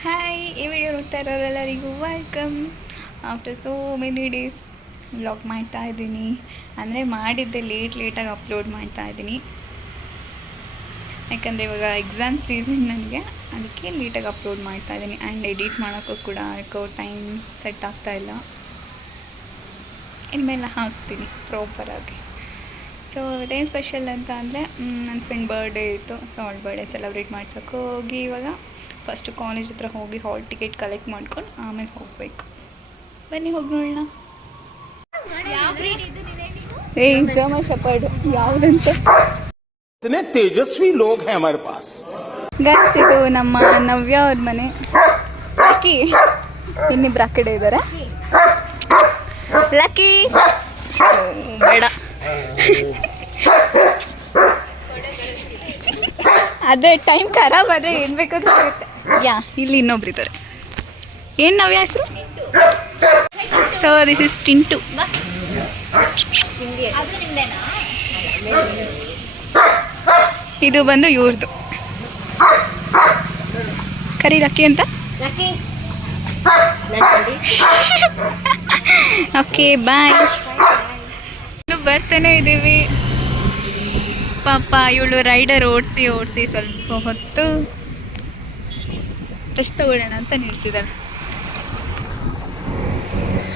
Hi, ಈ video ನೋಡ್ತಾ ಇರೋರೆಲ್ಲರಿಗೂ welcome. After so many days vlog ಮಾಡ್ತಾ ಇದ್ದೀನಿ. ಅಂದರೆ ಮಾಡಿದ್ದೆ ಲೇಟಾಗಿ ಅಪ್ಲೋಡ್ ಮಾಡ್ತಾ ಇದ್ದೀನಿ. ಯಾಕಂದರೆ ಇವಾಗ ಎಕ್ಸಾಮ್ ಸೀಸನ್ ನನಗೆ, ಅದಕ್ಕೆ ಲೇಟಾಗಿ ಅಪ್ಲೋಡ್ ಮಾಡ್ತಾ ಇದ್ದೀನಿ. ಆ್ಯಂಡ್ ಎಡಿಟ್ ಮಾಡೋಕ್ಕೂ ಕೂಡ ಯಾಕೋ ಟೈಮ್ ಸೆಟ್ ಆಗ್ತಾಯಿಲ್ಲ. ಇನ್ಮೇಲೆ ಹಾಕ್ತೀನಿ ಪ್ರಾಪರಾಗಿ. ಸೊ ಅದೇನು ಸ್ಪೆಷಲ್ ಅಂತ ಅಂದರೆ ನನ್ನ ಫ್ರೆಂಡ್ ಬರ್ಡೇ ಇತ್ತು. ಸೊ ಅವಳ ಬರ್ಡೇ ಸೆಲೆಬ್ರೇಟ್ ಮಾಡ್ಸೋಕ್ಕೆ ಹೋಗಿ ಇವಾಗ ಫಸ್ಟು ಕಾಲೇಜ್ ಹತ್ರ ಹೋಗಿ ಹಾಲ್ ಟಿಕೆಟ್ ಕಲೆಕ್ಟ್ ಮಾಡ್ಕೊಂಡು ಆಮೇಲೆ ಹೋಗಬೇಕು. ಬನ್ನಿ ಹೋಗಿ ನೋಡೋಣ. ಜರ್ಮನ್ ಶೆಪರ್ಡ್ ಯಾವುದಂತ ತೇಜಸ್ವಿ ಲೋಗ್ ಹೈ ಹಮಾರೆ ಪಾಸ್. ಗೈಸ್, ಇದು ನಮ್ಮ ನವ್ಯ ಅವ್ರ ಮನೆ. ಲಕ್ಕಿ ಇನ್ನಿಬ್ರು ಆ ಕಡೆ ಇದ್ದಾರೆ. ಲಕ್ಕಿ ಬೇಡ, ಅದೇ ಟೈಮ್ ಖರಾಬ್ ಆದರೆ ಏನು ಬೇಕಂತ ಆಗುತ್ತೆ. ಇಲ್ಲಿ ಇನ್ನೊಬ್ರು ಇದ್ದಾರೆ. ಏನು ನವ್ಯ ಹೆಸರು? So this is Tintu. ಇದು ಬಂದು ಇವ್ರದ್ದು. ಕರಿ ಲಕ್ಕಿ ಅಂತ. Okay bye. ಬರ್ತಾನೆ ಇದ್ದೀವಿ. ಪಾಪ ಇವಳು ರೈಡರ್ ಓಡಿಸಿ ಸ್ವಲ್ಪ ಹೊತ್ತು ರೆಸ್ಟ್ ತಗೊಳ್ಳೋಣ ಅಂತ ನಿಲ್ಸಿದ್ದಾಳೆ.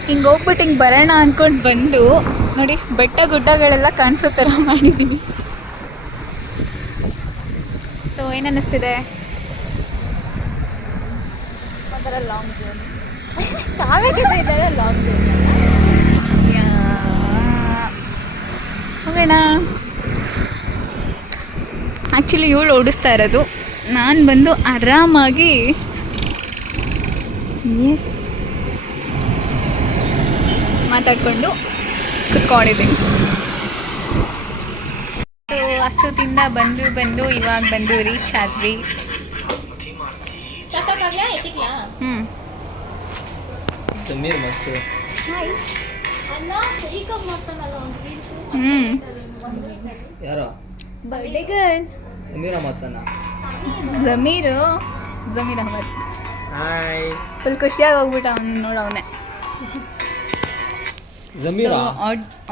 ಹಿಂಗೆ ಹೋಗ್ಬಿಟ್ಟು ಹಿಂಗೆ ಬರೋಣ ಅಂದ್ಕೊಂಡು ಬಂದು ನೋಡಿ, ಬೆಟ್ಟ ಗುಡ್ಡಗಳೆಲ್ಲ ಕಾಣಿಸೋ ಥರ ಮಾಡಿದ್ದೀನಿ. ಸೊ ಏನು ಅನ್ನಿಸ್ತಿದೆ? ಒಂಥರ ಲಾಂಗ್ ಜರ್ನಿ. ಕಾವೇಕಿದೆ ಇದ್ದಾರೆ ಲಾಂಗ್ ಜರ್ನಿ ಹೋಗೋಣ. ಆ್ಯಕ್ಚುಲಿ ಇವಳು ಓಡಿಸ್ತಾ ಇರೋದು, ನಾನು ಬಂದು ಆರಾಮಾಗಿ ಮಾತಾಡಿಕೊಂಡು ಕುತ್ಕೊಂಡಿದ್ದೀನಿ. ಸೊ ಅಷ್ಟೊತ್ತಿಂದ ಬಂದು ಇವಾಗ ಬಂದು ರೀಚ್ ಆದ್ವಿ. ಜಮೀರ್ ಅಹಮದ್ ಫುಲ್ ಖುಷಿಯಾಗಿ ಹೋಗ್ಬಿಟ್ಟ ಅವನು ನೋಡವನೇ.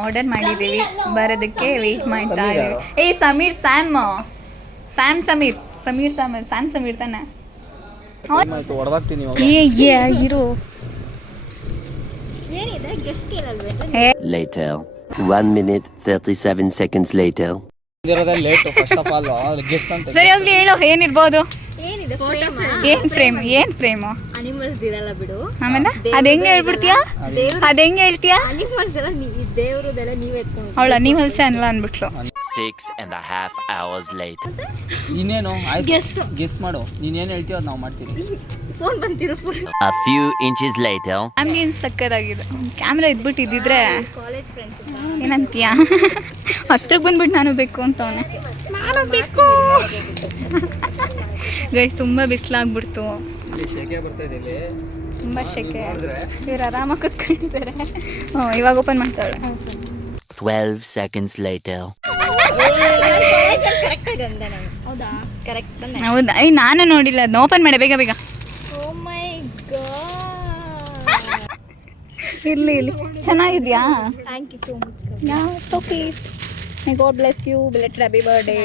ಆರ್ಡರ್ ಮಾಡಿದ್ದೀವಿ, ಬರೋದಕ್ಕೆ ವೆಯ್ಟ್ ಮಾಡ್ತಾ ಇದ್ದೀವಿ. ಸಮೀರ್ ಸಮೀರ್ ತಾನೆ ಇರು. Later 1 minute 37 seconds later. ಸರಿ ಹೋಗ್ಲಿ, ಹೇಳು ಏನಿರ್ಬೋದು. ಏನ್ ಫ್ರೇಮು ಅನಿಮಲ್ಸ್ ಇರಲ್ಲ ಬಿಡು. ಆಮೇಲೆ ಅದ್ ಹೆಂಗೆ ಹೇಳ್ಬಿಡ್ತೀಯಾ? ಅನಿಮಲ್ಸ್ ಎಲ್ಲ ದೇವ್ರದೆಲ್ಲ ನೀವೇ ಎತ್ಕೊಂಡು ಅವಳು ಅನಿಮಲ್ಸೇ ಅಲ್ಲ ಅಂದ್ಬಿಟ್ಲು. 6.5 hours later. ನೀನೇನು ಗೆಸ್ ಮಾಡು, ನೀನೇನು ಹೇಳ್ತೀವಿ ಅದು ನಾವು ಮಾಡ್ತೀವಿ. ಫೋನ್ ಬಂತಿರೋ phone. A few inches later. Ambience ಸಕ್ಕದಾಗಿದೆ. ಕ್ಯಾಮ್ರಾ ಇದ್ಬಿಟ್ಟಿದ್ದಿದ್ರೆ ಕಾಲೇಜ್ ಫ್ರೆಂಡ್ಸ್ ಏನಂತೀಯಾ? ಹತ್ರಕ್ಕೆ ಬಂದ್ಬಿಟ್ಟು ನಾನು ಬೇಕು ಅಂತವನೆ. ಗೈಸ್, ತುಂಬ ಬಿಸಿಲಾಗ್ಬಿಡ್ತು, ತುಂಬ ಶೆಕೆ. ಇವ್ರು ಆರಾಮಾಗಿ ಕುತ್ಕೊಂಡಿದ್ದಾರೆ. ಇವಾಗ ಓಪನ್ ಮಾಡ್ತಾಳೆ. 12 seconds later. ಹೌದಾ? ಕರೆಕ್ಟ್ ತಾನೆ? ಹೌದಾ? ನಾನು ನೋಡಿಲ್ಲ, ಅದನ್ನ ಓಪನ್ ಮಾಡಿ ಬೇಗ. Oh my god. ಇರ್ಲಿ ಚೆನ್ನಾಗಿದ್ಯಾ? Thank you so much. Okay, my god bless you. Belated happy birthday.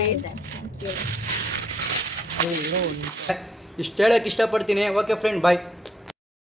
ಇಷ್ಟು ಹೇಳಕ್ಕೆ ಇಷ್ಟಪಡ್ತೀನಿ. ಓಕೆ ಫ್ರೆಂಡ್, ಬಾಯ್.